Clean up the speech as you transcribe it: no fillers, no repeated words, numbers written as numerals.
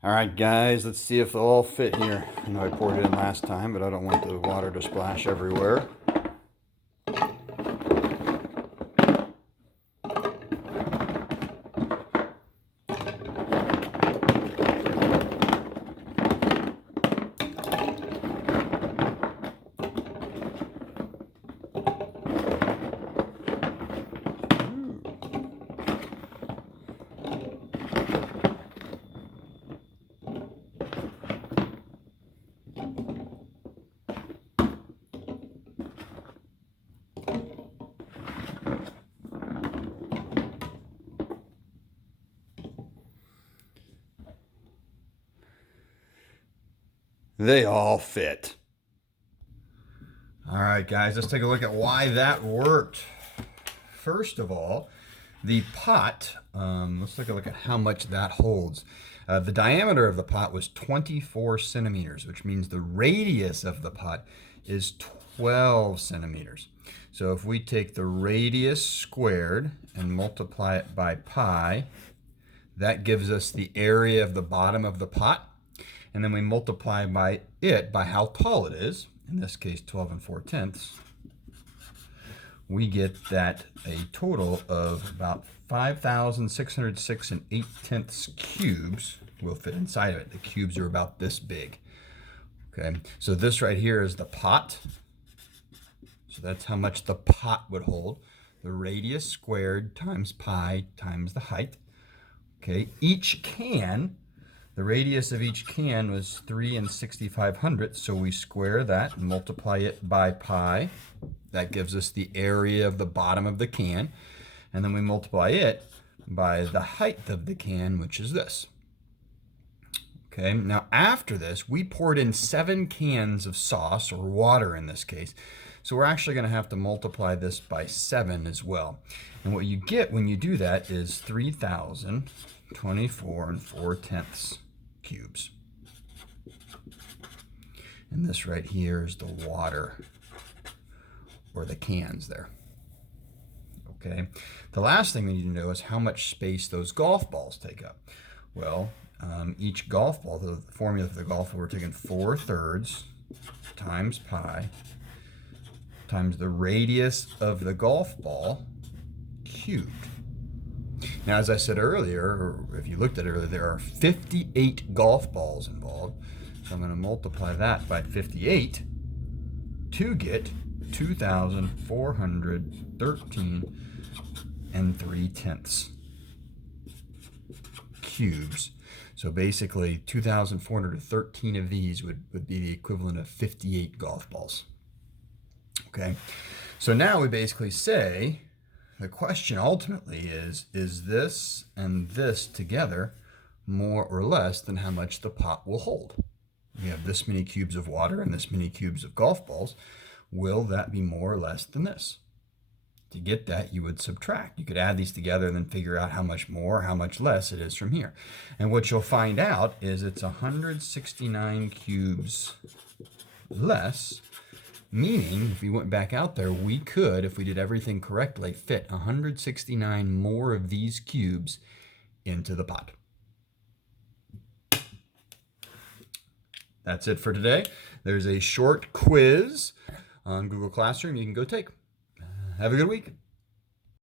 All right, guys, let's see if they'll all fit here. I know I poured it in last time, but I don't want the water to splash everywhere. They all fit. All right, guys, let's take a look at why that worked. First of all, the pot, let's take a look at how much that holds. The diameter of the pot was 24 centimeters, which means the radius of the pot is 12 centimeters. So if we take the radius squared and multiply it by pi, that gives us the area of the bottom of the pot. And then we multiply by it by how tall it is, in this case 12 and 4/10, we get that a total of about 5,606 and 8/10 cubes will fit inside of it. The cubes are about this big. Okay, so this right here is the pot. So that's how much the pot would hold. The radius squared times pi times the height. Okay, each can, the radius of each can was 3 and 6/500, so we square that and multiply it by pi. That gives us the area of the bottom of the can. And then we multiply it by the height of the can, which is this. Okay, now after this, we poured in 7 cans of sauce, or water in this case. So we're actually going to have to multiply this by 7 as well. And what you get when you do that is 3,024 and 4/10 cubes. And this right here is the water, or the cans there. Okay, the last thing we need to know is how much space those golf balls take up. Well, each golf ball, the formula for the golf ball, we're taking 4/3 times pi times the radius of the golf ball cubed. Now, as I said earlier, or if you looked at it earlier, there are 58 golf balls involved. So I'm going to multiply that by 58 to get 2,413 and 3/10 cubes. So basically 2,413 of these would be the equivalent of 58 golf balls. Okay, so now we basically say, the question ultimately is this and this together more or less than how much the pot will hold? We have this many cubes of water and this many cubes of golf balls. Will that be more or less than this? To get that, you would subtract. You could add these together and then figure out how much more, how much less it is from here. And what you'll find out is it's 169 cubes less, meaning if we went back out there, we could, if we did everything correctly, fit 169 more of these cubes into the pot. That's it for today. There's a short quiz on Google Classroom you can go take. Have a good week.